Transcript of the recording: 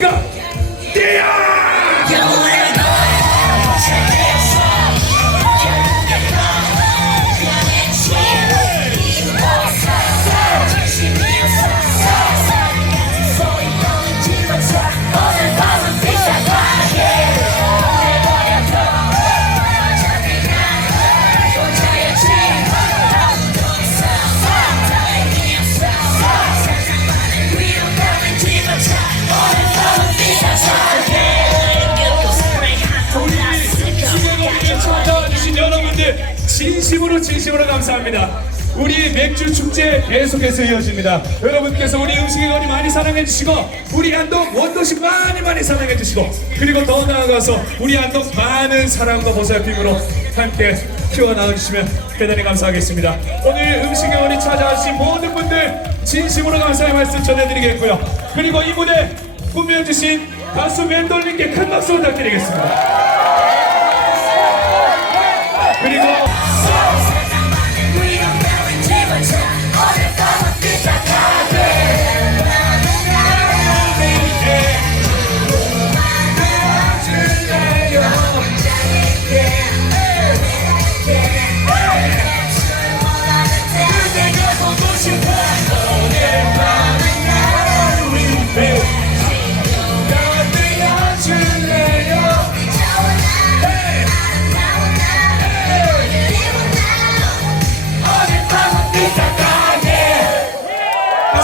수경원 진심으로 진심으로 감사합니다. 우리 맥주 축제 계속해서 이어집니다. 여러분께서 우리 음식의 거리 많이 사랑해 주시고 우리 안동 원도시 많이 많이 사랑해 주시고 그리고 더 나아가서 우리 안동 많은 사랑과 보살핌으로 함께 키워나가 주시면 대단히 감사하겠습니다. 오늘 음식의 거리 찾아주신 모든 분들 진심으로 감사의 말씀 전해드리겠고요. 그리고 이 무대 꾸며주신 가수 멘돌님께 큰 박수 부탁드리겠습니다.